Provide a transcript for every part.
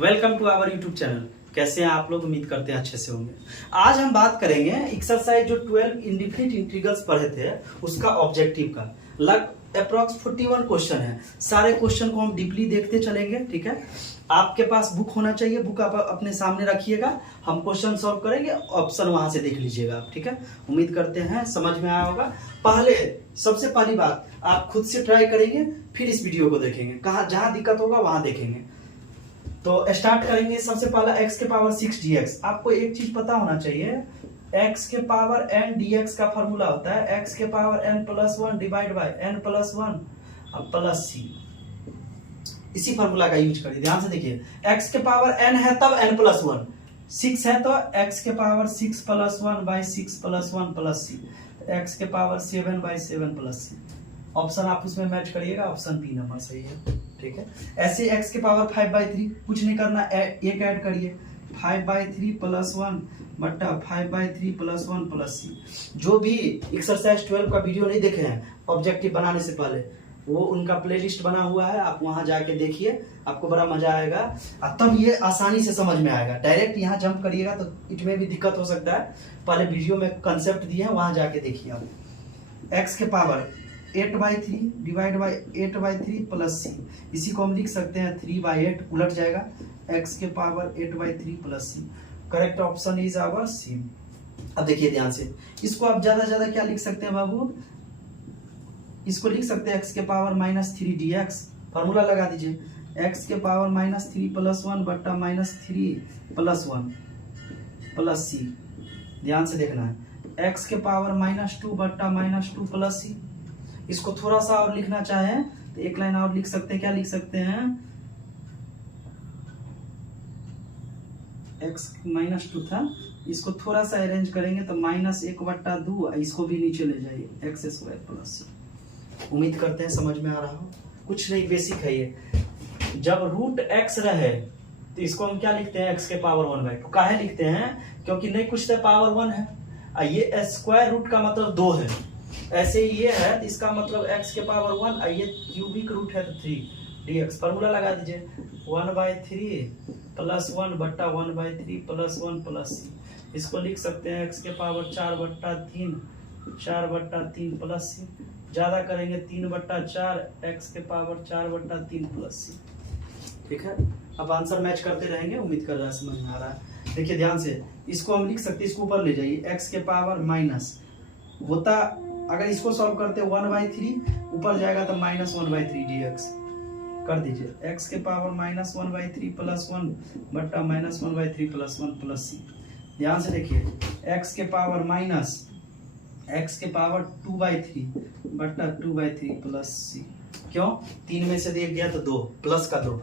Welcome to our YouTube channel. कैसे हैं आप लोग? उम्मीद करते हैं अच्छे से होंगे। आज हम बात करेंगे एक्सरसाइज जो 12 इंडिफिनिट इंटीग्रल्स पढ़े थे उसका ऑब्जेक्टिव का। लग अप्रॉक्स 41 क्वेश्चन है। सारे क्वेश्चन को हम डीपली देखते चलेंगे, ठीक है। आपके पास बुक होना चाहिए, बुक आप अपने सामने रखिएगा। हम क्वेश्चन सॉल्व करेंगे, ऑप्शन वहां से देख लीजिएगा आप, ठीक है। उम्मीद करते हैं समझ में आया होगा। सबसे पहली बात आप खुद से ट्राई करेंगे, फिर इस वीडियो को देखेंगे। कहाँ जहां दिक्कत होगा वहां देखेंगे। तो स्टार्ट करेंगे। सबसे पहला x के पावर 6 dx। आपको एक चीज पता होना चाहिए, x के पावर n dx का फॉर्मूला होता है x के power n plus 1 divide by n plus 1 अब प्लस c। इसी फॉर्मूला का यूज करिए। ध्यान से देखिए, x के पावर n है तब n प्लस 1, 6 है तो x के power 6 plus 1 by 6 plus 1 plus c, x के power 7 by 7 plus c। Option आप उसमें मैच करिएगा, ऑप्शन बी नंबर सही है, ठीक है। ऐसे x के पावर 5/3 कुछ नहीं करना, एक ऐड करिए 5/3 प्लस 1 बट्टा 5/3 प्लस 1 प्लस c। जो भी एक्सरसाइज 12 का वीडियो नहीं देखे हैं ऑब्जेक्टिव बनाने से पहले, वो उनका प्लेलिस्ट बना हुआ है, आप वहां जाके देखिए, आपको बड़ा मजा आएगा। तब ये आसानी से समझ में आएगा। डायरेक्ट यहाँ जंप करिएगा तो इसमें भी दिक्कत हो सकता है। पहले वीडियो में कंसेप्ट दिए हैं, वहां जाके देखिए आप। x के power 8/3 divide by 8/3 plus c। इसी को हम लिख सकते हैं 3/8, उलट जाएगा x के power 8/3 plus c। Correct option is our C. अब देखिए ध्यान से, इसको आप ज्यादा ज्यादा क्या लिख सकते हैं बाबू, इसको लिख सकते हैं x के पावर -3 dx। फॉर्मूला लगा दीजिए, x के पावर -3 प्लस 1 बट्टा -3 प्लस 1 प्लस c। ध्यान से देखना है, x के पावर -2 बट्टा -2 प्लस c। इसको थोड़ा सा और लिखना चाहे तो एक लाइन और लिख सकते हैं। क्या लिख सकते हैं, x -2 था, इसको थोड़ा सा अरेंज करेंगे तो -1/2, इसको भी नीचे ले जाइए x² प्लस। उम्मीद करते हैं समझ में आ रहा हो। कुछ नहीं, बेसिक है ये। जब रूट x रहे तो इसको हम क्या लिखते हैं, x के पावर 1/2। काहे लिखते हैं, क्योंकि नहीं कुछ तो पावर 1 है, ये स्क्वायर रूट का मतलब 2 है। ऐसे ही ये है तो इसका मतलब x के पावर 1, ये क्यूबिक रूट है तो 3 dx। फॉर्मूला लगा दीजिए 1/3 प्लस 1 बट्टा 1/3 प्लस 1 प्लस c। इसको लिख सकते हैं x के पावर 4/3 प्लस c। ज्यादा करेंगे 3/4 x के पावर 4/3 प्लस c, ठीक है। अब आंसर मैच करते रहेंगे। उम्मीद कर रहा है समझ में आ रहा है। देखिए ध्यान से, इसको हम लिख सकते हैं, इसको ऊपर ले जाइए, x के पावर माइनस होता, अगर इसको सॉल्व करते 1/3 ऊपर जाएगा तो -1/3 dx कर दीजिए। x के पावर -1/3 प्लस 1 बट्टा -1/3 प्लस 1 प्लस c। ध्यान से देखिए, x के पावर 2/3 बट्टा 2/3 प्लस c। क्यों? 3 में से दिया गया तो 2 प्लस का 2।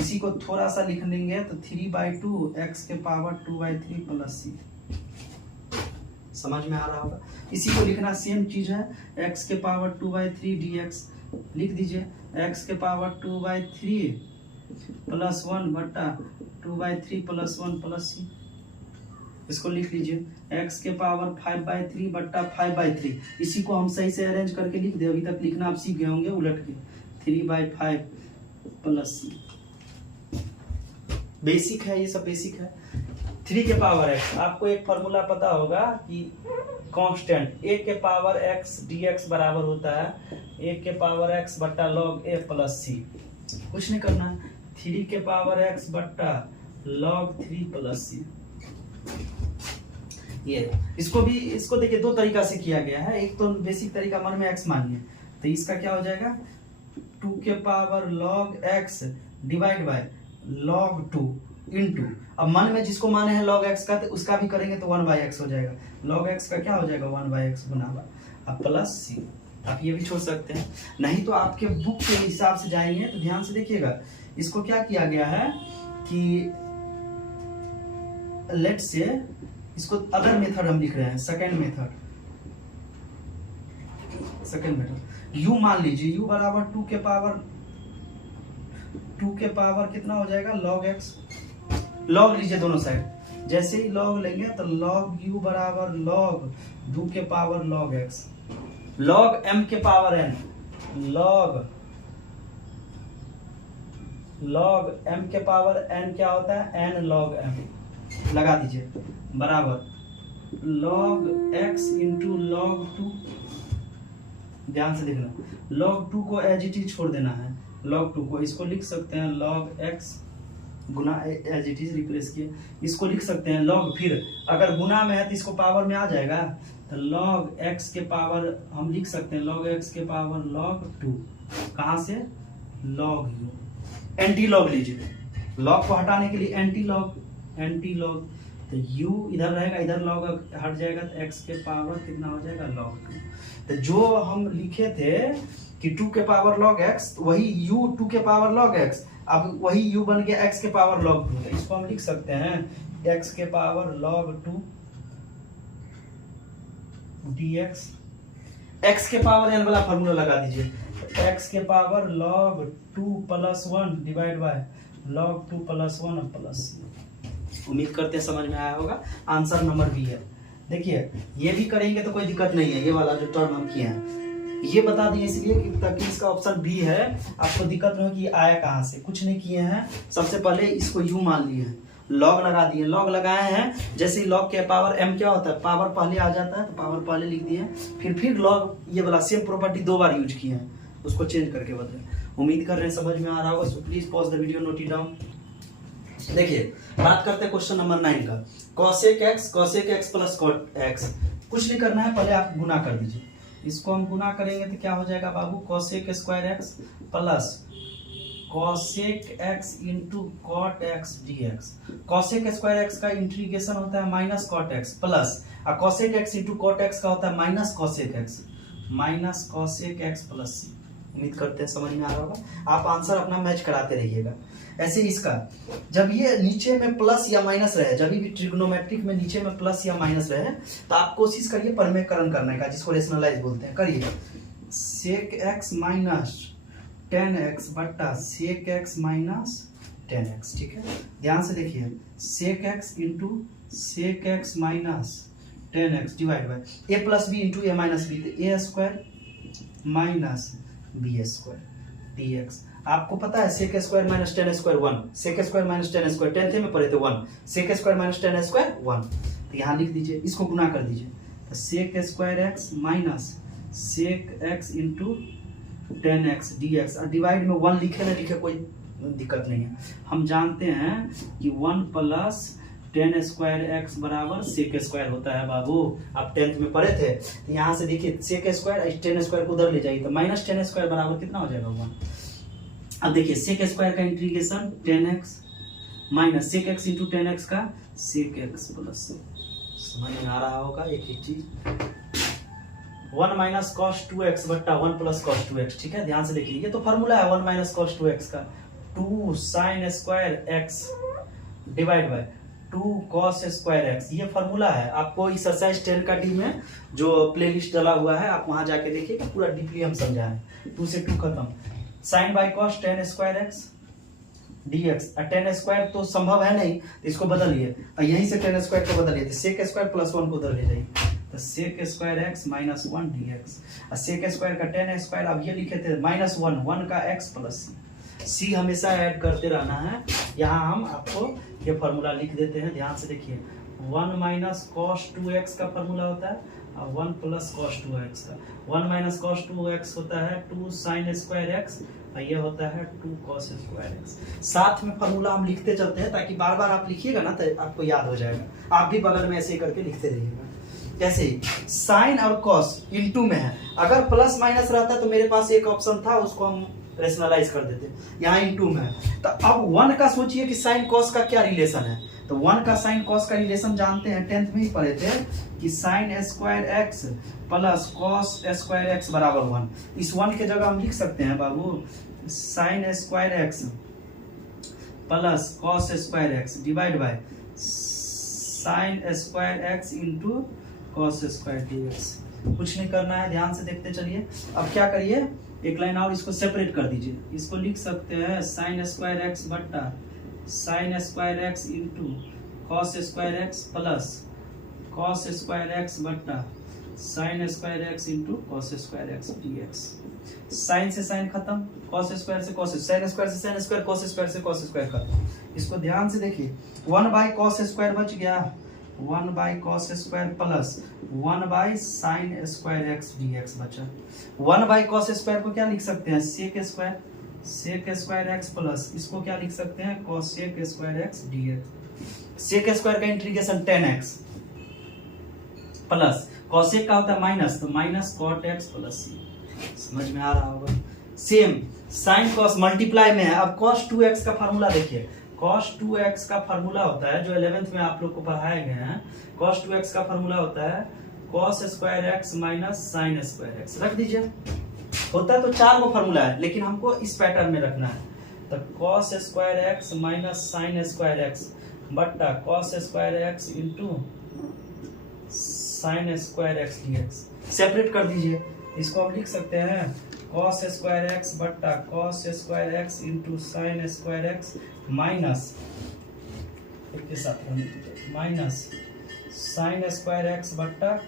इसी को थोड़ा सा लिख लेंगे तो 3/2 x के पावर 2/3 प्लस c। समझ में आ रहा होगा। इसी को लिखना सेम चीज है, x के पावर 2/3 dx लिख दीजिए, x के पावर 2/3 प्लस 1 बट्टा 2/3 प्लस 1 प्लस c। इसको लिख लीजिए, x के पावर 5/3 बट्टा 5/3। इसी को हम सही से अरेंज करके लिख दे। अभी तक लिखना आप सीख गए होंगे उलट के, 3/5 प्लस c। बेसिक है, ये सब बेसिक है। 3 के पावर x, आपको एक फॉर्मूला पता होगा कि कांस्टेंट a के पावर x dx बराबर होता है a के पावर x बट्टा log a प्लस c। कुछ नहीं करना है, 3 के पावर x बट्टा log 3 प्लस c। ये इसको देखिए, दो तरीका से किया गया है। एक तो बेसिक तरीका, मन में x मानिए तो इसका क्या हो जाएगा, 2 के power log x divide by log 2 into, अब मन में जिसको माने हैं log x का तो उसका भी करेंगे तो 1/x हो जाएगा। log x का क्या हो जाएगा, 1/x गुना अब प्लस c। आप ये भी छोड़ सकते हैं, नहीं तो आपके बुक के हिसाब से जाएंगे तो ध्यान से देखिएगा। इसको क्या किया गया है कि लेट से, इसको अदर मेथड हम लिख रहे हैं, सेकेंड मेथड u मान लीजिए, u बराबर 2 के पावर कितना हो जाएगा, log x। लॉग लीजिए दोनों साइड, जैसे ही लॉग लेंगे तो log u बराबर log 2 के power log x, log m के power n, log log m के पावर n क्या होता है, n log m, लगा दीजिए, बराबर log x इंटू log 2, ध्यान से देखना, log 2 को एज इट इज छोड़ देना है, log 2 को, इसको लिख सकते हैं log x गुना एज इट इज रिप्लेस किए, इसको लिख सकते हैं log, फिर अगर गुना में है तो इसको पावर में आ जाएगा, तो log x के पावर हम लिख सकते हैं log x के पावर log 2, कहाँ से, log u, एंटी लॉग लीजिए, log को हटाने के लिए एंटी लॉग, तो u इधर रहेगा, इधर log हट जाएगा, तो x के पावर कितना हो जाएगा, log 2। तो जो हम लिखे थे कि 2 के पावर log x, वही u 2 के पावर log x, अब वही u बन गया x के पावर log 2, तो इसको हम लिख सकते हैं x के पावर log 2 dx, x के पावर n वाला फॉर्मूला लगा दीजिए, x के power log 2 plus 1 divide by log 2 plus 1 plus, उम्मीद करते हैं समझ में आया होगा। आंसर नंबर बी है। देखिए ये भी करेंगे तो कोई दिक्कत नहीं है, ये वाला जो टर्म हम किए हैं ये बता दिए इसलिए कि ताकि इसका ऑप्शन बी है, आपको दिक्कत नहीं हो कि आया कहाँ से, कुछ नहीं किए हैं, सबसे पहले इसको यू मान लिए हैं, लॉग लगा दिए, लॉग लगाए हैं, जैसे ही लॉग के पावर m क्या होता है, पावर पहले आ जाता है तो पावर पहले लिख दिए, फिर लॉग, ये वाला सेम प्रॉपर्टी 2 बार यूज किए हैं, उसको चेंज करके बदले। उम्मीद कर रहे हैं समझ में आ रहा होगा, so please pause the video, note it down. देखिए बात करते हैं क्वेश्चन नंबर 9 का, cosec x plus cot x, कुछ नहीं करना है, पहले आप गुना कर दीजिए, इसको हम गुना करेंगे तो क्या हो जाएगा बाबू, cosec square x plus cosec x into cot x dx, cosec square x का इंटीग्रेशन होता है माइनस cot x प्लस, और cosec x into cot x का होता है minus cosec x plus c। उम्मीद करते हैं समझ में आ रहा होगा, आप आंसर अपना मैच कराते रहिएगा। ऐसे इसका जब ये नीचे में प्लस या माइनस रहे, जब भी ट्रिग्नोमेट्रिक में नीचे में प्लस या माइनस रहे, तो आप कोशिश करिए परिमेयकरण करने का, जिसको रेशनलाइज बोलते हैं, करिए sec x माइनस 10x बट्टा sec x माइनस 10x, ठीक है, ध्यान से देखिए, sec x into sec x minus 10x divide by a plus B into a minus B, तो a square minus B square dx। आपको पता है sec square minus 10 square 1, sec square minus 10 square 10th में पढ़े थे 1, sec square minus 10 square 1, तो यहाँ लिख दीजिए, इसको गुना कर दीजिए, तो sec square x minus sec x into 10x dx, और डिवाइड में 1 लिखे ना लिखे कोई दिक्कत नहीं है, हम जानते हैं कि 1 प्लस 10 स्क्वायर x बराबर sec स्क्वायर होता है बाबू, आप 10th में पढ़े थे, तो यहाँ से देखिए sec स्क्वायर 10 स्क्वायर को उधर ले जाइए, तो माइनस 10 स्क्वायर बराबर कितना हो जाएगा 1। अब देखिए sec स्क्वायर का integration 10x minus sec x into 10x का sec x प्लस, समझ में आ रहा होगा एक ही चीज, 1 माइनस cos 2x बट्टा 1 प्लस cos 2x, ठीक है, ध्यान से देखिए, ये तो फॉर्मूला है 1 माइनस cos 2x का, 2 sin square x divide by 2 cos square x, ये फॉर्मूला है। आपको एक्सरसाइज 10 का डी में जो प्लेलिस्ट डाला हुआ है, आप वहां जाके देखिए, पूरा डीपली हम समझाएं, 2 से 2 खत्म, sine by cos 10 square x dx, 10 square तो संभव है नहीं, तो इसको बदलिए, और यहीं से 10 स्क्वायर को बदलिए, तो sec स्क्वायर प्लस 1 को उधर ले जाइए, तो sec square x minus 1 dx, और sec स्क्वायर का 10 स्क्वायर, अब ये लिखे थे माइनस 1 का x प्लस c हमेशा ऐड करते रहना है। यहाँ हम आपको ये फॉर्मूला लिख देते हैं, ध्यान से देखिए, 1 माइनस cos 2x का फॉर्मूला होता है, और 1 प्लस cos 2x का, 1 माइनस cos 2x होता है 2 sin स्क्वायर x, और ये होता है 2 cos स्क्वायर x। साथ में फॉर्मूला हम लिखते चलते हैं, ताकि बार बार आप लिखिएगा ना तो आपको याद हो जाएगा, आप भी बगल में ऐसे ही करके लिखते रहिएगा। जैसे ही साइन और कॉस इनटू में है, अगर प्लस माइनस रहता तो मेरे पास एक ऑप्शन था, उसको हम रेशनलाइज कर देते, यहाँ इनटू में है, तो अब 1 का सोचिए कि साइन कॉस का क्या रिलेशन है, तो 1 का साइन कॉस का रिलेशन जानते हैं, 10th में ही पढ़े थे कि sign square x plus cos square x बराबर 1। इस 1 के जगह हम लिख सकते हैं बाबू sine square x plus cos square x divide by sine square x into cos square dx. कुछ नहीं करना है, ध्यान से देखते चलिए। अब क्या करिए, एक लाइन और इसको सेपरेट कर दीजिए, इसको लिख सकते हैं साइन स्क्वायर एक्स बट्टा sine square x into cos square x plus cos square x बट्टा sine square x into cos square x dx। Sine से साइन खत्म, कॉस स्क्वायर से कॉस, साइन स्क्वायर से साइन स्क्वायर, कॉस स्क्वायर से cos square खत्म। इसको ध्यान से देखिए, 1 बाई कॉस स्क्वायर बच गया, 1 by cos square plus 1 by sine square x dx बचा। 1 बाई कॉस स्क्वायर को क्या लिख सकते हैं, सेक स्क्वायर एक्स प्लस इसको क्या लिख सकते हैं, cosec square x dx। Sec square का इंटीग्रेशन 10x प्लस कॉसेक का होता है माइनस, तो माइनस कॉट एक्स प्लस सी। समझ में आ रहा होगा। सेम साइन कॉस मल्टीप्लाई में है। अब cos 2x का फार्मूला देखिए, cos 2x का फार्मूला होता है जो 11th में आप लोग को पढ़ाए गए हैं। cos 2x का फार्मूला होता है cos square x minus sine square x. रख दीजिए, होता है तो 4 को फार्मूला है, लेकिन हमको इस पैटर्न में रखना है। तो cos square x minus sine square x बट्टा cos square x into sign square x dx। Separate कर दीजिए, इसको हम लिख सकते हैं cos स्क्वायर एक्स बट्टा cos square x into sign square x minus इसके साथ माइनस साइन स्क्वायर एक्स बट्टा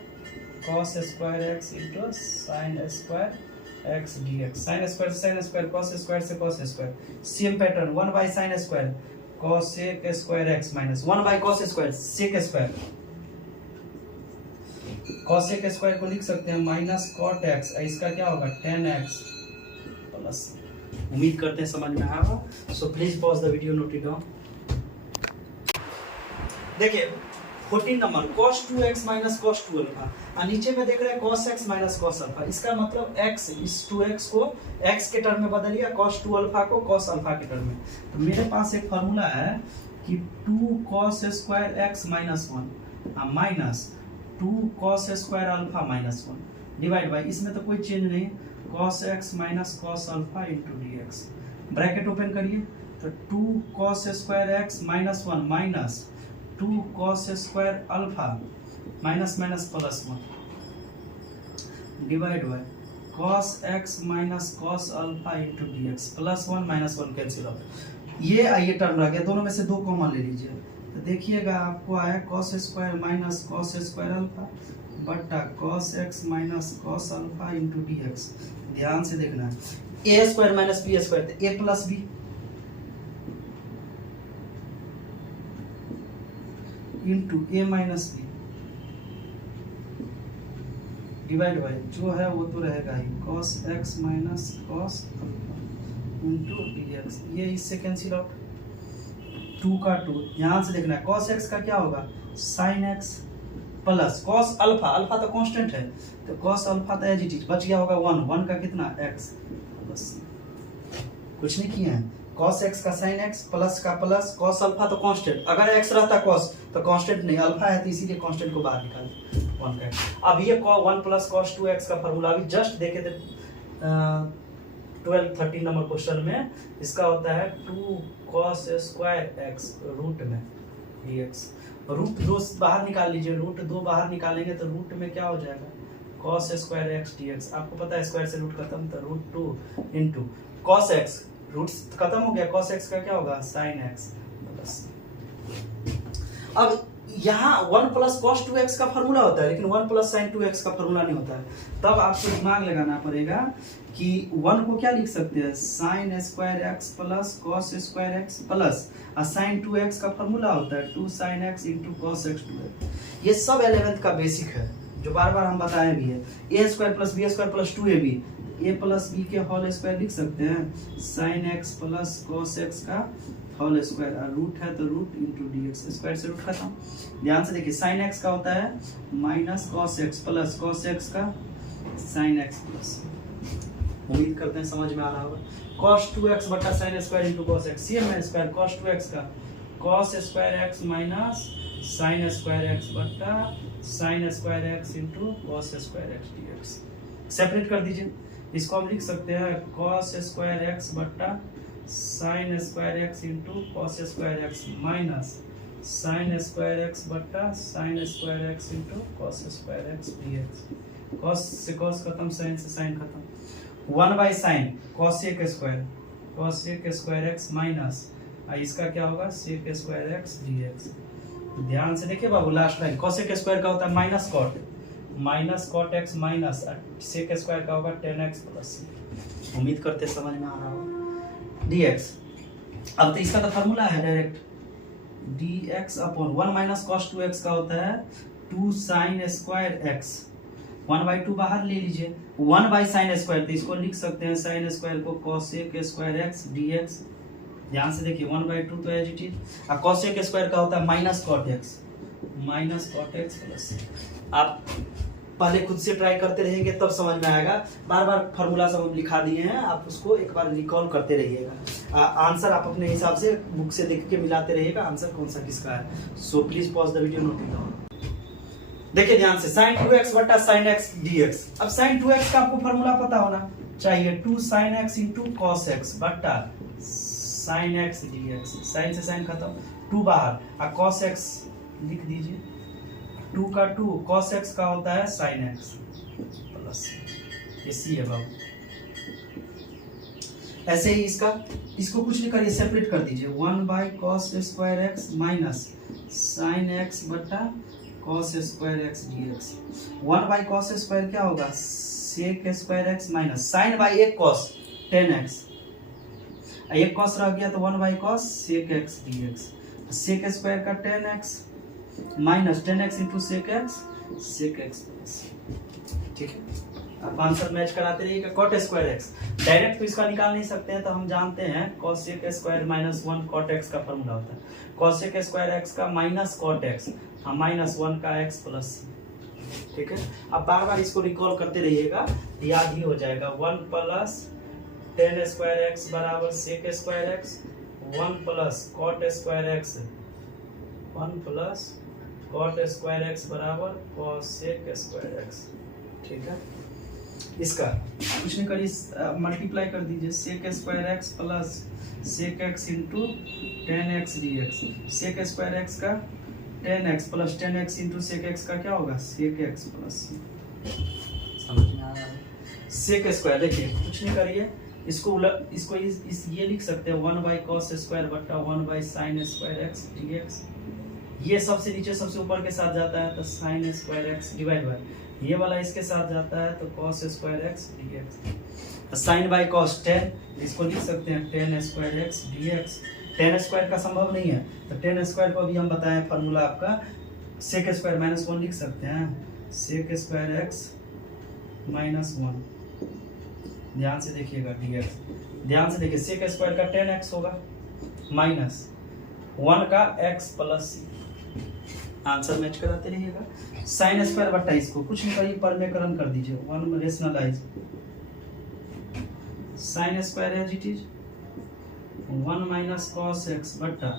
cos square x into sign square x dx। Sign square से साइन स्क्वायर, cos स्क्वायर से cos square, same pattern 1 by sine square cosec square x minus 1 by cos square sec square. cosec square को लिख सकते हैं minus cot x, इसका क्या होगा 10x plus. उम्मीद करते हैं समझ में आया। So please pause the video, note it down. देखिए 14 number cos 2x minus cos 2 alpha, और नीचे में देख रहे हैं cos x minus cos alpha. इसका मतलब x, इस 2x को x के टर्म में बदलिए, cos 2 अल्फा को cos अल्फा के टर्म में। तो मेरे पास एक फॉर्मूला है कि 2 cos square x minus 1 minus 2 cos square alpha minus 1 divide by, इसमें तो कोई चेंज नहीं, cos x minus cos alpha into dx। Bracket open करिए, तो 2 cos square x minus 1 minus 2 cos square alpha minus minus plus 1 divide by cos x minus cos alpha into dx plus 1 minus 1 cancel out. ये term रह गया, दोनों में से 2 common ले लीजिए, तो देखिएगा आपको आया cos square minus cos square alpha बट्टा cos x minus cos alpha into dx। ध्यान से देखना है, a square minus b square, तो a plus b into a minus b divide by जो है वो तो रहेगा ही cos x minus cos alpha into dx। ये इससे कैंसिल आउट, 2 का 2। ध्यान से देखना है, cos x का क्या होगा sin x plus cos alpha, alpha तो कांस्टेंट है, तो cos अल्फा तो एज इट इज बच गया होगा 1 का कितना x, बस कुछ नहीं किए हैं। cos x का sin x प्लस का प्लस, cos अल्फा तो कांस्टेंट, अगर x रहता cos तो कांस्टेंट नहीं, अल्फा है तो इसीलिए कांस्टेंट को बाहर निकाल 1 का। अब ये 1 प्लस cos 2x का फार्मूला अभी जस्ट देखे थे 12-13 नंबर क्वेश्चन में। इसका होता है 2 cos स्क्वायर x रूट में dx। रूट 2 बाहर निकाल लीजिए, रूट 2 बाहर निकालेंगे तो रूट में क्या हो जाएगा cos स्क्वायर x dx। आपको पता है स्क्वायर से रूट खत्म, तो root 2 into cos x, root खत्म हो गया, cos x का क्या होगा sin x प्लस। अब यहाँ 1 प्लस cos 2x का फार्मूला होता है, लेकिन 1 प्लस sin 2x का फार्मूला नहीं होता है। तब आपको दिमाग लगाना पड़ेगा कि 1 को क्या लिख सकते हैं sin square x plus cos square x plus, और sin 2x का फार्मूला होता है 2 sin x into cos x 2x। ये सब 11th का बेसिक है जो बार बार हम बताए भी है। a square plus b square plus 2ab, a plus b के होल स्क्वायर लिख सकते हैं sin x plus cos x का होल स्क्वायर, और रूट है तो रूट इंटू dx, स्क्वायर से रूट खत्म। ध्यान से देखिए, sin x का होता है minus cos x plus cos x का sin x प्लस। उम्मीद करते हैं समझ में आ रहा होगा। cos 2x बटा sin square into cos x, same है स्क्वायर cos 2x का cos square x minus sin square x बटा sin square x into cos square x dx। Separate कर दीजिए, इसको हम लिख सकते हैं cos स्क्वायर x बटा sin square x into cos square x minus sin square x बटा sin square x into cos square x dx। cos से cos खत्म, sin से sin खत्म, 1 by sign cosec square x minus इसका क्या होगा sec square x dx। ध्यान से देखिए बाबू, लास्ट लाइन cosec स्क्वायर का होता है minus minus cot x minus sec square का होगा 10x प्लस c। उम्मीद करते समझ में आ रहा हो। dx, अब तो इसका तो फार्मूला है direct, dx upon 1 minus cos 2x का होता है 2 साइन स्क्वायर x, 1/2 बाहर ले लीजिए, 1 बाई साइन स्क्वायर, तो इसको लिख सकते हैं साइन स्क्वायर को कोसेक स्क्वायर x dx। ध्यान से देखिए 1/2 तो एज इट इज, और कोसेक स्क्वायर का होता है माइनस कॉट x प्लस। आप पहले खुद से ट्राई करते रहेंगे तब समझ में आएगा, बार बार फार्मूला सब हम लिखा दिए हैं, आप उसको एक बार रिकॉल करते रहिएगा। आंसर आप अपने हिसाब से बुक से देख के मिलाते रहिएगा आंसर कौन सा किसका है। So please pause the video, note it down. देखिए ध्यान से, sin 2x बटा sin x dx। अब sin 2x का आपको फार्मूला पता होना चाहिए, 2 sin x into cos x बटा sin x dx। sin से sin खत्म, 2 बाहर, और cos x लिख दीजिए, 2 का 2, cos x का होता है sin x प्लस, ये c है बाबू। ऐसे ही इसको कुछ नहीं करिए, सेपरेट कर दीजिए, 1 by cos square x minus sin x बटा cos square x dx। 1 by cos square क्या होगा, sec square x minus sin by एक cos 10x, एक cos रह गया तो 1 by cos sec x dx। sec square का 10x minus 10x into sec x plus, ठीक है। अब आंसर मैच कराते रहिएगा। cot स्क्वायर x डायरेक्ट तो इसका निकाल नहीं सकते हैं, तो हम जानते हैं cosec square minus 1 cot x का फॉर्मूला होता है, cosec स्क्वायर x का माइनस cot x, माइनस 1 का x प्लस c, ठीक है। अब बार बार इसको रिकॉल करते रहिएगा, याद ही हो जाएगा। 1 प्लस 10 स्क्वायर x बराबर sec square x, 1 plus cot square x, 1 plus cot square x बराबर cosec स्क्वायर x, ठीक है। इसका कुछ नहीं करिए, मल्टीप्लाई कर दीजिए, sec square x plus sec x into 10x dx। sec square x का 10x plus 10x into sec x का क्या होगा, sec x प्लस c। समझ में आ रहा है। sec स्क्वायर देखिए कुछ नहीं करिए, इसको ये लिख सकते हैं 1 बाई cos स्क्वायर बटा 1 by sin square x dx। ये सबसे नीचे सबसे ऊपर के साथ जाता है तो sin square x divide by, ये वाला इसके साथ जाता है तो cos square x dx। sin by cos 10, इसको लिख सकते हैं 10 स्क्वायर x dx। 10 स्क्वायर का संभव नहीं है, तो 10 स्क्वायर को भी हम बताएं फार्मूला आपका sec स्क्वायर माइनस 1 लिख सकते हैं, sec स्क्वायर x माइनस 1। ध्यान से देखिएगा dx, ध्यान से देखिए, sec स्क्वायर का 10x होगा माइनस 1 का x plus c। Answer match कराते रहिएगा। sin स्क्वायर बटा, इसको कुछ नहीं करिए, परमेकरण कर दीजिए, 1 में rationalise, sin square as it is 1 minus cos x बटा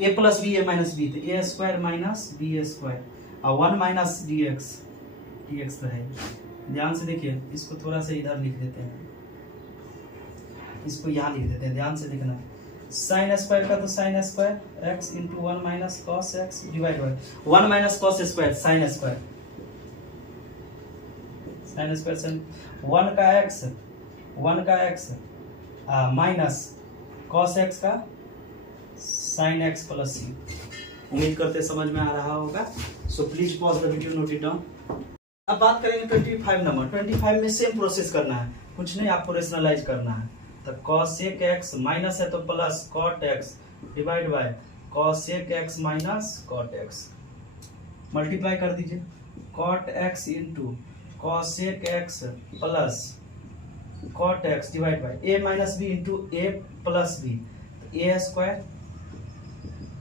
a plus b a minus b, तो a square minus b square, और 1 माइनस dx तो है। ध्यान से देखिए, इसको थोड़ा सा इधर लिख देते हैं, इसको यहाँ लिख देते हैं, ध्यान से देखना। sin स्क्वायर का तो sin square x into 1 minus cos x divide by 1 minus cos square sin square, sin 1 का x माइनस cos x का sin x प्लस c। उम्मीद करते समझ में आ रहा होगा। So please pause the video, note it down. अब बात करेंगे 25 नंबर। 25 में सेम प्रोसेस करना है, कुछ नहीं, आपको रेशनलाइज करना है। तो cosec x माइनस है तो plus cot x divide by cosec x minus cot x, multiply कर दीजिए, cot x इंटू cosec x plus cot x divide by a minus b into a plus b, तो a square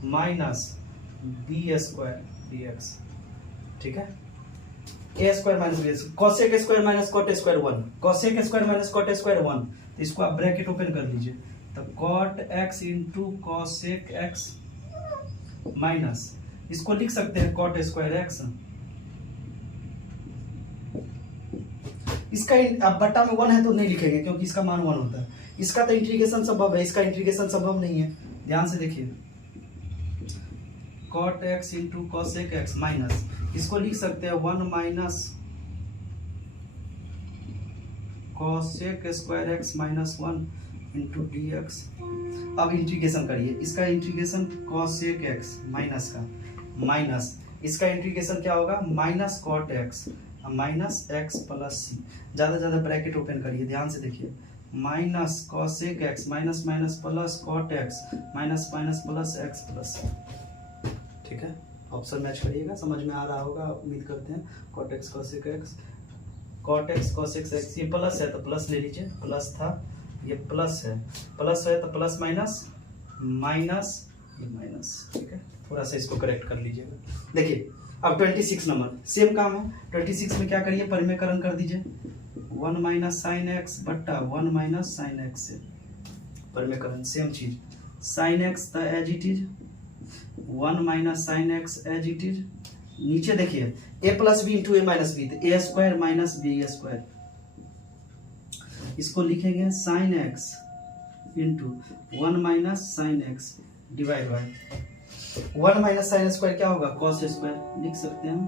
minus b square dx, ठीक है। a square minus b, cosec square minus cot square 1, cosec square minus cot square 1, तो इसको आप bracket open कर लीजिए, तो cot x इंटू cosec x माइनस, इसको लिख सकते हैं cot स्क्वायर x, इसका अब बट्टा में 1 है तो नहीं लिखेंगे क्योंकि इसका मान 1 होता है। इसका तो इंटीग्रेशन संभव है, इसका इंटीग्रेशन संभव नहीं है। ध्यान से देखिए, cot x इंटू cosec x माइनस, इसको लिख सकते हैं 1 minus cosec square x minus 1 into dx। अब इंटीग्रेशन करिए, इसका इंटीग्रेशन cosec x माइनस का, माइनस इसका इंटीग्रेशन क्या होगा, minus cot x minus x plus c, ज़्यादा ज़्यादा ब्रैकेट ओपन करिए, ध्यान से देखिए, minus cosec x minus minus plus cot x minus minus plus x plus, ठीक है। ऑप्शन मैच करिएगा, समझ में आ रहा होगा उम्मीद करते हैं। Cot x cosec x, cot x cosec x, ये प्लस है तो प्लस ले लीजिए, प्लस था ये प्लस है तो प्लस माइनस माइनस ये माइनस, ठीक है। थोड़ा सा इसको करेक्ट कर लीजिएगा। देखिए अब 26 नंबर सेम काम है। 26 में क्या करिए, परिमेयकरण कर दीजिए, 1 माइनस साइन एक्स बट्टा 1 माइनस साइन एक्स से परिमेयकरण, सेम चीज, साइन एक्स था as it is, 1 minus sine x as it is. नीचे देखिए A plus B into A minus B, तो A square minus B square, इसको लिखेंगे sine x into 1 minus sine x divide by 1 minus sine square क्या होगा, cos square, लिख सकते हैं हम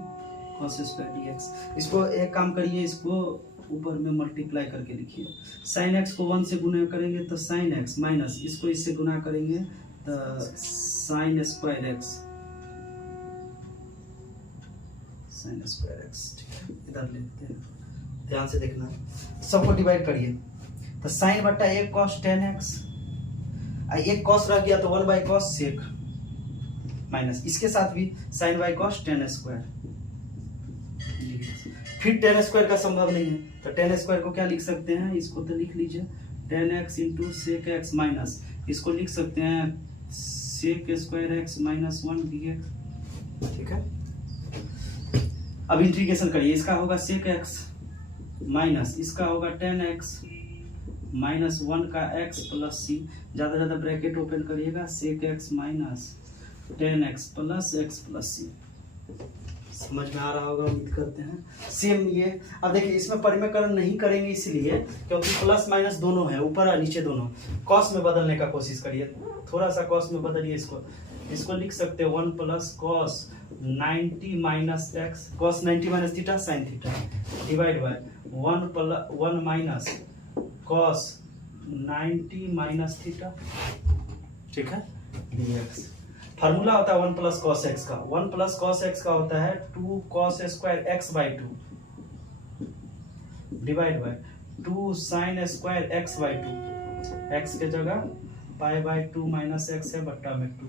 कॉस स्क्वायर डीएक्स। इसको एक काम करिए, इसको ऊपर में मल्टीप्लाई करके लिखिए, साइन एक्स को 1 से गुना करेंगे तो साइन एक्स माइनस इसको इससे गुना करेंगे तो sign square x, sign square x, ठीक है। इधर लेते हैं, ध्यान से देखना, सबको डिवाइड करिए, तो साइन बट्टा एक कॉस 10x, एक कॉस रह गया तो 1 बाई कॉस सेक माइनस इसके साथ भी साइन बाई कॉस 10 स्क्वायर, फिर 10 स्क्वायर का संभव नहीं है तो 10 स्क्वायर को क्या लिख सकते हैं, इसको तो लिख लीजिए 10x into sec x minus, इसको लिख सकते हैं sec square x minus 1 dx, ठीक है। अब इंटीग्रेशन करिए, इसका होगा सेक एक्स माइनस इसका होगा 10x माइनस 1 का x प्लस सी, ज्यादा ज्यादा ब्रैकेट ओपन करिएगा, sec x minus 10x plus x plus सी, समझ में आ रहा होगा उम्मीद करते हैं। सेम ये, अब देखिए इसमें परिमेयकरण नहीं करेंगे इसलिए क्योंकि प्लस माइनस दोनों है, ऊपर और नीचे दोनों, कॉस में बदलने का कोशिश करिए, थोड़ा सा कॉस में बदलिए, इसको लिख सकते हैं 1 plus cos 90 minus x, cos 90 minus theta sine theta divide by 1 minus cos 90 minus theta, ठीक है, dx। फार्मूला होता है 1 प्लस कॉस एक्स का, 1 प्लस कॉस एक्स का होता है 2 cos square x by 2 divide by 2 sine square x by 2, x के जगह पाई बाई 2 माइनस एक्स है बट्टा में 2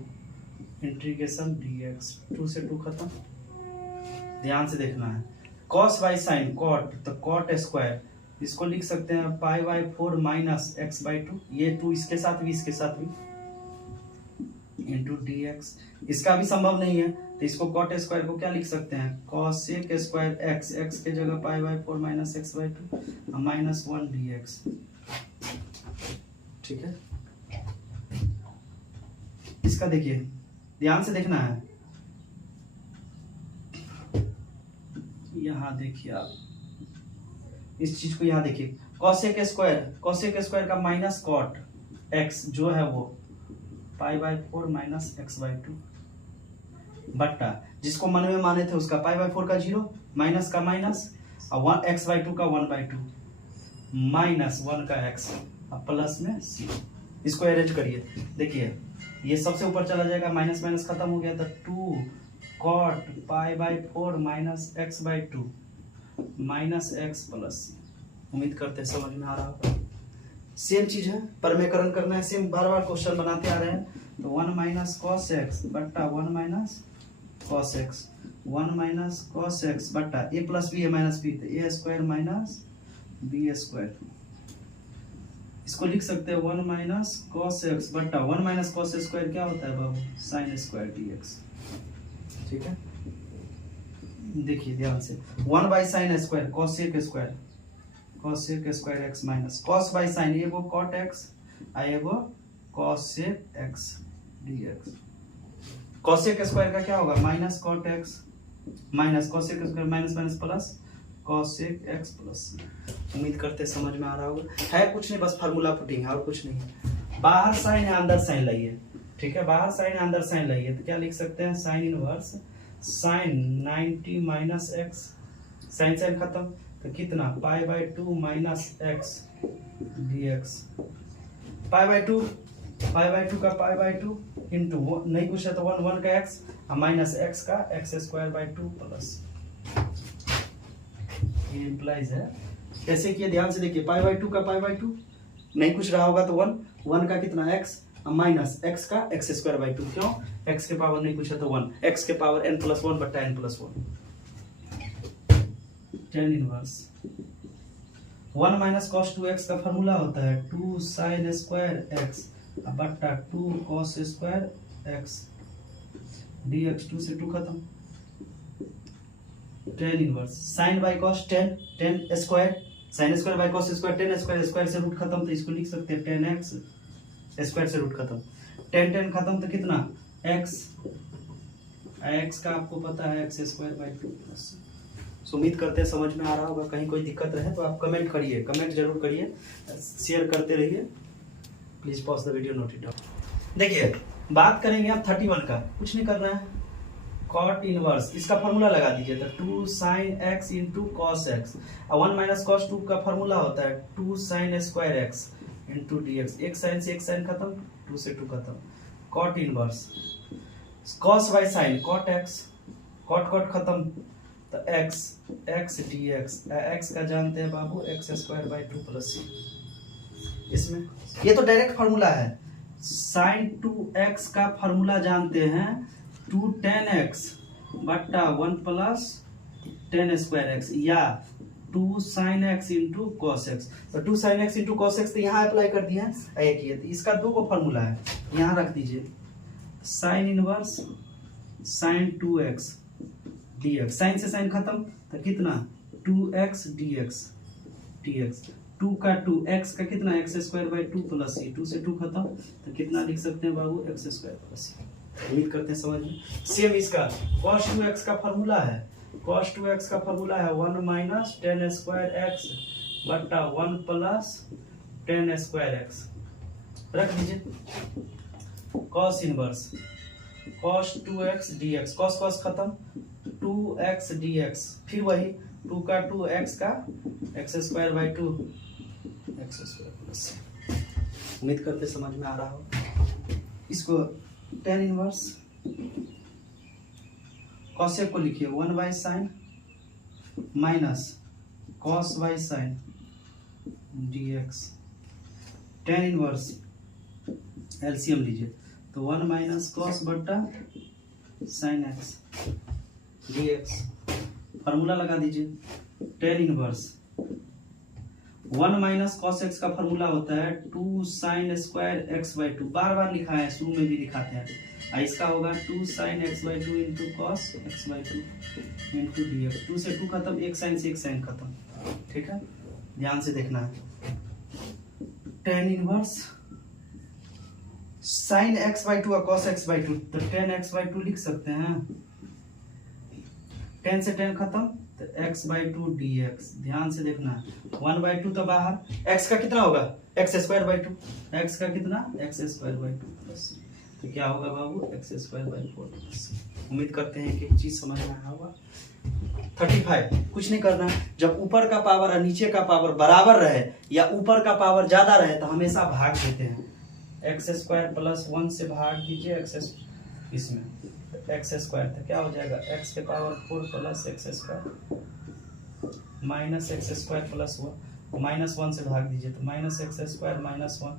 इंटीग्रेशन dx, 2 से 2 खत्म। ध्यान से देखना है, कॉस बाई साइन कॉट, तो कॉट स्क्वायर, इसको लिख सकते हैं पाई बाई 4 माइनस एक्स बाई 2, ये 2 इसके साथ भी इसके साथ भी इंटू dx, इसका भी संभव नहीं है तो इसको कॉट स्क्वायर को क्या लिख सकते हैं, कॉसेक स्क्वायर एक्स, एक्स के जगह पाई by 4 minus x by 2 minus 1 dx, ठीक है। इसका देखिए, ध्यान से देखना है, यहां देखिए आप इस चीज को, यहां देखिए कॉसेक स्क्वायर का माइनस कॉट एक्स जो है वो पाई बाई 4 माइनस एक्स बाई 2 बट्टा, जिसको मन में माने थे उसका पाई बाई 4 का 0 माइनस का माइनस और 1 एक्स बाई 2 का 1 बाई 2 माइनस 1 का एक्स और प्लस में सी, इसको अरेंज करिए, देखिए ये सबसे ऊपर चला जाएगा, माइनस माइनस खत्म हो गया तो 2 cot pi by 4 minus x by 2 minus x plus c. उम्मीद करते हैं समझ में आ रहा होगा। सेम चीज है, परिमेयकरण करना है, सेम बार बार क्वेश्चन बनाते आ रहे हैं, तो 1 माइनस कॉस एक्स बट्टा 1 minus cos x, 1 minus cos x बट्टा ए प्लस बी ए माइनस बी, तो A square minus B square, इसको लिख सकते हैं 1 माइनस कॉस एक्स बट्टा 1 माइनस कॉस स्क्वायर क्या होता है बाबू, साइन स्क्वायर dx, ठीक है। देखिए ध्यान से, 1 by sine square cosec square x minus cos by sine, एगो कॉट एक्स आ एगो cosec x dx, cosec square का क्या होगा, minus cot x minus cosec square minus minus plus cosec x plus. उम्मीद करते समझ में आ रहा होगा, है कुछ नहीं, बस फार्मूला पुटिंग है और कुछ नहीं है। बाहर साइन है अंदर साइन लाइए, ठीक है, बाहर साइन है अंदर साइन लाइए, तो क्या लिख सकते हैं, sine inverse sine 90 minus x, sine sine खत्म तो कितना, pi by 2 minus x dx, pi by 2 का पाई बाई 2 इंटू नहीं कुछ है तो 1 का एक्स माइनस एक्स का एक्स स्क्वायर बाई 2 प्लस, ये इम्प्लाइज है। कैसे किया ध्यान से देखिए, पाई बाई टू का पाई बाई टू नहीं कुछ रहा होगा तो 1 का कितना एक्स माइनस एक्स का एक्स स्क्वायर बाई टू, क्यों एक्स के पावर नहीं कुछ है तो 1, एक्स के पावर n प्लस 1 बट्टा n plus 1, tan inverse 1 minus cos 2x का फॉर्मूला होता है 2 साइन स्क्वायर एक्स बट्टा 2 कॉस स्क्वायर एक्स dx, 2 से 2 खत्म, tan inverse sine by cos tan square, sine square by cos square tan square, square से root खत्म तो इसको लिख सकते हैं tan x, स्क्वायर से रूट खत्म, tan खत्म तो कितना x का आपको पता है x स्क्वायर बाई 2 प्लस। उम्मीद करते हैं समझ में आ रहा होगा। कहीं कोई दिक्कत रहे तो आप कमेंट करिए, कमेंट जरूर करिए, शेयर करते रहिए। Please pause the video, note it down. देखिए बात करेंगे आप 31 का, कुछ नहीं करना है, कॉट इनवर्स इसका फॉर्मूला लगा दीजिए तो 2 sine x into cos x, 1 minus cos 2 का फॉर्मूला होता है 2 sine square x into dx, एक साइन से एक साइन खत्म, 2 से 2 खत्म, cot inverse cos by sine cot x, cot cot खत्म तो x dx, x का जानते हैं बाबू x square by 2 plus C. इसमें ये तो डायरेक्ट फॉर्मूला है, साइन 2x का फॉर्मूला जानते हैं 2 tan x बट्टा 1 प्लस tan स्क्वायर एक्स, या 2 sine x into cos x, तो 2 sine x into cos x तो यहाँ अप्लाई कर दिया है, एक ही है, तो इसका 2 को फॉर्मूला है, यहाँ रख दीजिए sine inverse sine 2x dx, sine से साइन खत्म तो कितना 2x dx, 2 का 2 x का कितना एक्स स्क्वायर बाई 2 प्लस सी, 2 से 2 खत्म तो कितना लिख सकते हैं बाबू एक्स स्क्वायर प्लस सी। उम्मीद करते हैं समझ में। सेम इसका cos 2x का फॉर्मूला है, cos 2x का फॉर्मूला है 1 माइनस tan स्क्वायर एक्स बट्टा 1 प्लस tan स्क्वायर एक्स, रख दीजिए cos inverse cos 2x dx, cos cos खत्म 2x dx, फिर वही 2 का 2 x का x square by 2 x square plus. उम्मीद करते समझ में आ रहा हो। इसको tan इनवर्स कॉसेक को लिखिए 1 by sign minus cos by sign dx, tan inverse LCM लीजिए तो 1 माइनस कॉस बट्टा साइन एक्स dx, फार्मूला लगा दीजिए tan inverse 1 minus cos x का फार्मूला होता है 2 साइन स्क्वायर एक्स बाई 2, बार बार लिखा है, शुरू में भी दिखाते हैं, इसका होगा 2 sine x by 2 into cos x by 2 into dx, 2 से 2 खत्म, एक साइन से एक साइन खत्म, ठीक है, ध्यान से देखना है। tan inverse sine x by 2 और कॉस एक्स बाई 2, तो tan x बाई 2 लिख सकते हैं, 10 से 10 खत्म तो x बाई 2 dx, ध्यान से देखना है, 1 बाई 2 तो बाहर, x का कितना होगा एक्स स्क्वायर बाई 2, x का कितना एक्स स्क्वायर बाई 2 प्लस, तो क्या होगा बाबू एक्स स्क्वायर बाई 4 प्लस। उम्मीद करते हैं कि चीज समझ में आया होगा। 35 कुछ नहीं करना, जब ऊपर का पावर और नीचे का पावर बराबर रहे या ऊपर का पावर ज्यादा रहे तो हमेशा भाग देते हैं, एक्स स्क्वायर प्लस 1 से भाग दीजिए एक्स, इसमें एक्स स्क्वायर तो क्या हो जाएगा एक्स के power 4 plus x square minus x square plus 1, minus 1 से भाग दीजिए तो minus x square minus 1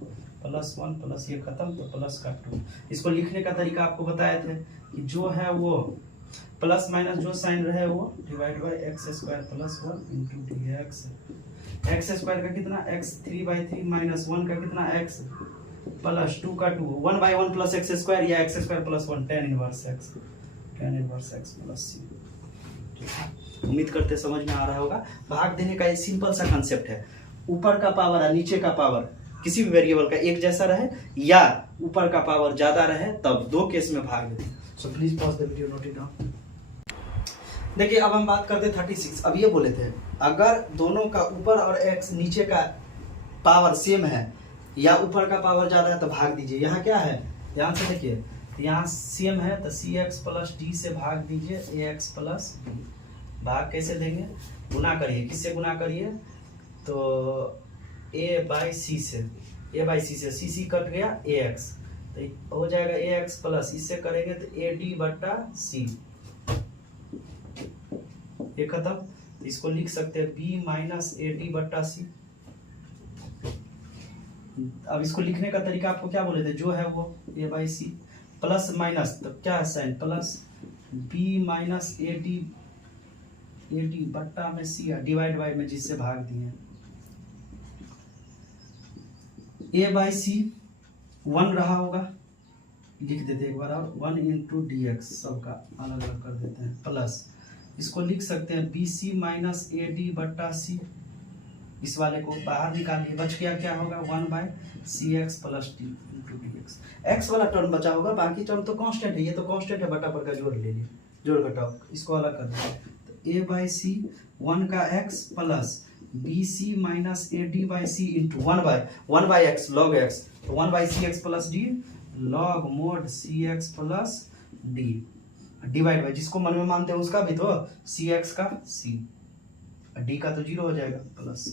plus ये खत्म तो प्लस का 2। इसको लिखने का तरीका आपको बताए थे कि जो है वो प्लस माइनस जो साइन रहे वो divide by x square plus 1 into dx, x square का कितना x 3/3 माइनस 1 का कितना x प्लस 2 का 2, 1 बाई 1 प्लस एक्स स्क्वायर या x square plus 1, tan inverse x plus c। उम्मीद करते समझ में आ रहा होगा। भाग देने का एक सिंपल सा कंसेप्ट है, ऊपर का पावर और नीचे का पावर किसी भी वेरिएबल का एक जैसा रहे या ऊपर का पावर ज्यादा रहे तब दो केस में भाग देते हैं। So please pause the video, note it down. देखिए अब हम बात करते 36। अब ये बोले थे अगर दोनों का ऊपर और x नीचे का पावर सेम है या ऊपर का पावर ज्यादा है तो भाग दीजिए। यहाँ क्या है ध्यान से देखिए, यहाँ सेम है तो cx प्लस डी से भाग दीजिए ax प्लस डी। भाग कैसे देंगे, गुना करिए, किससे गुना करिए तो a बाई सी से, सी सी कट गया ax तो हो जाएगा ax प्लस इससे करेंगे तो ad बट्टा सी, ये खत्म तो इसको लिख सकते हैं बी माइनस ए डी बट्टा सी। अब इसको लिखने का तरीका आपको क्या बोले थे, जो है वो A by C plus minus, तो क्या है sign, plus B minus A D बट्टा में सी है, डिवाइड बाई में जिससे भाग दिए, ए बाई सी 1 रहा होगा, लिख देते एक बार और 1 इंटू डी एक्स, सबका अलग अलग कर देते हैं, प्लस इसको लिख सकते हैं B C minus A D बट्टा सी, इस वाले को बाहर निकालिए, बच गया क्या होगा 1 by C x plus D into D x. X वाला टर्म बचा होगा, बाकी टर्म तो कांस्टेंट है, ये तो कांस्टेंट है, बटा पर का जोड़ ले लिए, जोड़ घटाओ, इसको अलग कर दीजिए, तो ए बाई सी 1 का x plus B C minus A D by C into 1 by x log x, तो 1 by C x plus D log mod C x plus D, divide by जिसको मन में मानते हैं उसका भी तो सी एक्स का सी, डी का तो 0 हो जाएगा, प्लस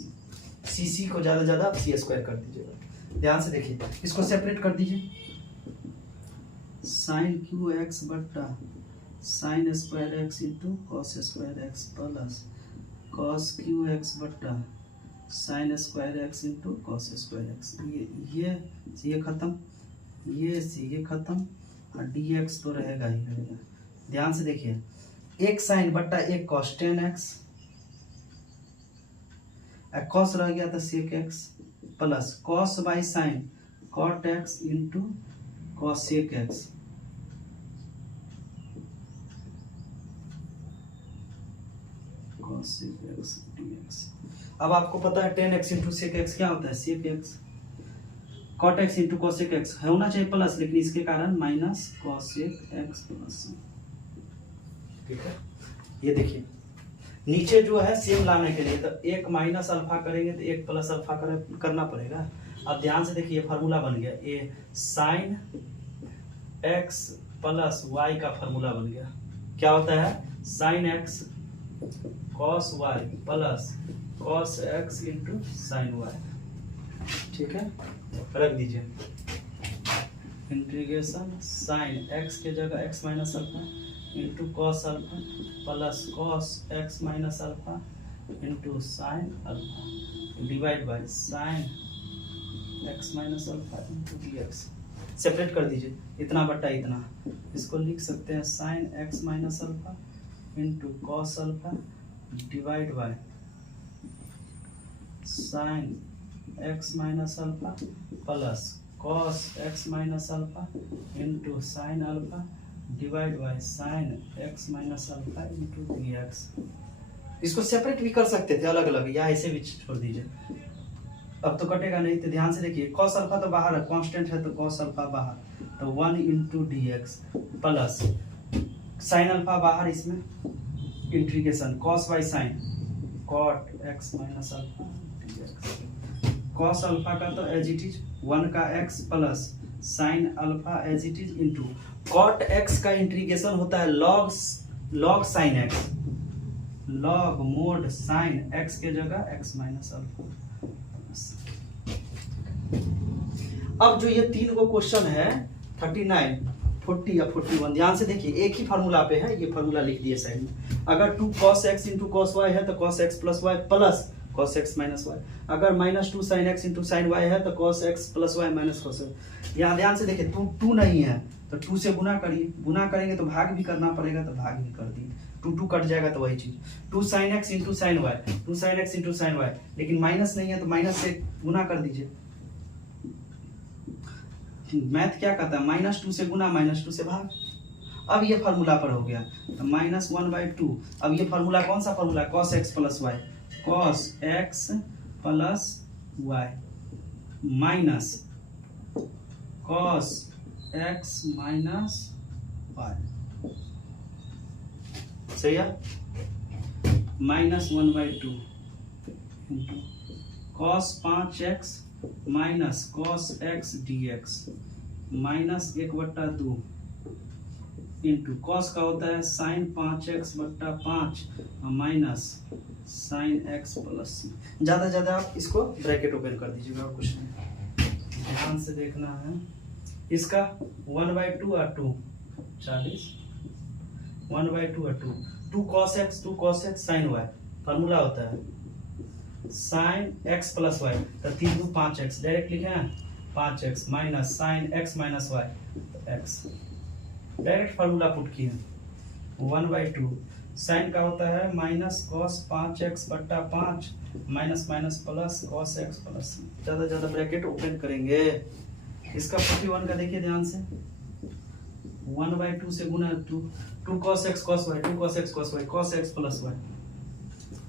सी को ज्यादा ज्यादा सी स्क्वायर कर दीजिएगा। ध्यान से देखिए, इसको सेपरेट कर दीजिए, साइन क्यू एक्स बट्टा sine square x into cos square x plus cos cube x बट्टा sine square x into cos square x, ये खत्म, ये खत्म, और डी एक्स तो रहेगा ही रहेगा। ध्यान से देखिए, एक साइन बट्टा एक कॉस 10x, कॉस रह गया था sec x, plus cos by sine cot x into cosec x, cosec x dx। अब आपको पता है 10x इंटू सेक एक्स क्या होता है, sec x, cot x into cosec x है, होना चाहिए प्लस, लेकिन इसके कारण minus cosec x plus, ठीक है। ये देखिए नीचे जो है सेम लाने के लिए तो एक माइनस अल्फा करेंगे तो एक प्लस अल्फा करना पड़ेगा। अब ध्यान से देखिए फार्मूला बन गया, ये साइन एक्स प्लस वाई का फार्मूला बन गया, क्या होता है sine x cos y plus cos x into sine y, ठीक है, रख दीजिए, इंटीग्रेशन साइन एक्स के जगह x minus alpha into cos alpha plus cos x minus alpha into sine alpha divide by sine x minus alpha into D x. Separate कर दीजिए, इतना बट्टा इतना, इसको लिख सकते हैं sine x minus alpha into cos alpha divide by sine x minus alpha plus cos x minus alpha into sine alpha divide by sine x minus alpha into D x. इसको सेपरेट भी कर सकते थे अलग अलग, या ऐसे भी छोड़ दीजिए, अब तो कटेगा नहीं, तो ध्यान से देखिए कॉस अल्फा तो बाहर है, कांस्टेंट है तो कॉस अल्फा बाहर, तो 1 into D x plus sine alpha बाहर, इसमें integration cos by sine cot x minus alpha D x, cos alpha का तो एज इट इज 1 का x plus sine alpha as it is into cot x का integration होता है log sine x, log mod sine x के जगह x minus alpha. अब जो ये 3 को क्वेश्चन है 39, 40 या 41, ध्यान से देखिए एक ही फार्मूला पे है, ये फार्मूला लिख दिए साइड में, अगर 2 cos x into cos y है तो cos x plus y plus cos x minus y, अगर -2 sin x into sin y है तो cos x plus y minus cos y। यहाँ ध्यान से देखिए 2 नहीं है तो 2 से गुना करिए, गुना करेंगे तो भाग भी करना पड़ेगा, तो भाग भी कर दिए, 2 कट जाएगा तो वही चीज, 2 sin x into sin y, 2 sin x into sin y, लेकिन माइनस नहीं है तो माइनस से गुना कर दीजिए। मैथ क्या कहता है, -2 से गुना -2 से भाग। अब ये फार्मूला पर हो गया तो -1/2। अब ये फार्मूला कौन सा formula, cos x plus y, cos x plus y minus cos x minus y, सही है, -1/2 into cos 5x minus cos x dx minus 1/2 into cos का होता है sin 5x/5 minus sin x plus, ज्यादा ज्यादा आप इसको ब्रैकेट ओपन कर दीजिएगा और कुछ नहीं, ध्यान से देखना है। इसका 1/2 और 2 40, 1/2 और 2 cos x sin y formula होता है साइन एक्स प्लस वाई, तो 3 दूनी 5x, डायरेक्ट लिखे हैं 5x minus sine x minus y, एक्स डायरेक्ट फार्मूला पुट किए 1/2 साइन का होता है माइनस कॉस 5x बट्टा 5 minus minus plus cos x plus, ज़्यादा ज़्यादा ब्रैकेट ओपन करेंगे। इसका 41 का देखिए ध्यान से, 1/2 से गुना 2 cos x cos y, 2 cos x cos y, cos x plus y,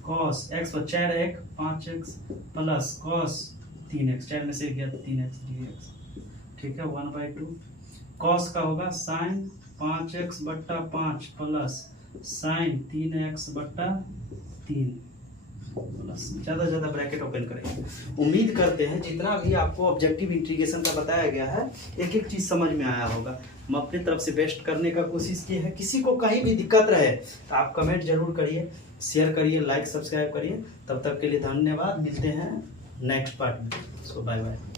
cos x पर 4 5x प्लस cos 3x, 4 में से गया 3x dx, ठीक है 1/2 cos का होगा साइन 5x बट्टा 5 प्लस साइन 3x बट्टा 3 प्लस, ज़्यादा ब्रैकेट ओपन करेंगे। उम्मीद करते हैं जितना भी आपको ऑब्जेक्टिव इंटीग्रेशन का बताया गया है एक एक चीज़ समझ में आया होगा। हम अपनी तरफ से बेस्ट करने का कोशिश की है। किसी को कहीं भी दिक्कत रहे तो आप कमेंट जरूर करिए, शेयर करिए, लाइक सब्सक्राइब करिए। तब तक के लिए धन्यवाद, मिलते हैं नेक्स्ट पार्ट में। सो बाय बाय।